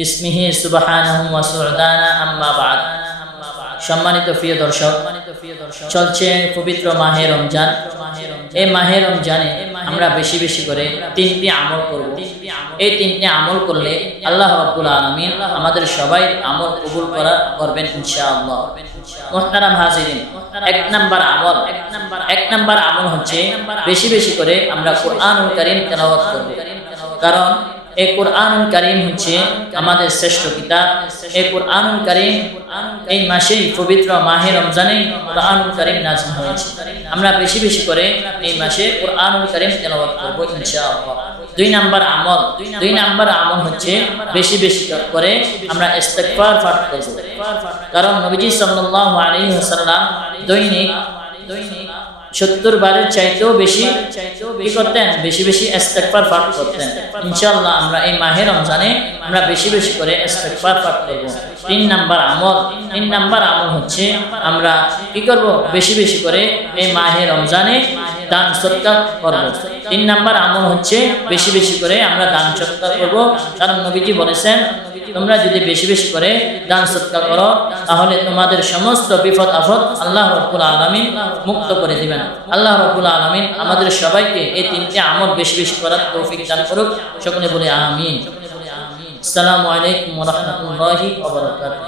বিসমিহি সুবহানাহু ওয়া সু'দানা আম্মা বা'দ। সম্মানিত প্রিয় দর্শক, চলছে পবিত্র মাহে রমজান। এই মাহে রমজানে আমরা বেশি বেশি করে তিনটি আমল করব। এই তিনটি আমল করলে আল্লাহ রাব্বুল আলামিন আমাদের সবাই আমল কবুল করবেন ইনশাআল্লাহ। মুহতারাম হাজিরিন, এক নাম্বার আমল হচ্ছে বেশি বেশি করে আমরা কুরআনুল কারীম তেলাওয়াত করব। কারণ এই কুরআনুল কারীম হচ্ছে আমাদের শ্রেষ্ঠ কিতাব। এই কুরআনুল কারীম এই মাসেই পবিত্র মাহে রমজানে কুরআনুল কারীম নাযিল হয়েছে। আমরা বেশি বেশি করে এই মাসে কুরআনুল কারীম তেলাওয়াত করব ইনশাআল্লাহ। দুই নাম্বার আমল হচ্ছে বেশি বেশি করে আমরা ইস্তিগফার পাঠ করব। কারণ নবীজি সাল্লাল্লাহু আলাইহি ওয়াসাল্লাম দৈনিক 70 বারের চাইতেও বেশি কি করতেন? বেশি বেশি ইস্তিগফার পাঠ করতেন। ইনশাআল্লাহ আমরা এই মাহে রমজানে আমরা বেশি বেশি করে ইস্তিগফার পাঠ করব। তিন নাম্বার আমল হচ্ছে আমরা কি করব? বেশি বেশি করে এই মাহে রমজানে দান সদকা করব। 3 নাম্বার আমল হচ্ছে বেশি বেশি করে আমরা দান সদকা করব। কারণ নবীজি বলেছেন, তোমরা যদি বেশি বেশি করে দান সদকা করো তাহলে তোমাদের সমস্ত বিপদ আপদ আল্লাহ রাব্বুল আলামিন মুক্ত করে দিবেন। আল্লাহ রাব্বুল আলামিন আমাদের সবাইকে এই তিনটি আমল বেশি বেশি করার তৌফিক দান করুক। সকলে বলে আমিন। আসসালামু আলাইকুম ওয়া রাহমাতুল্লাহি ওয়া বারাকাতুহু।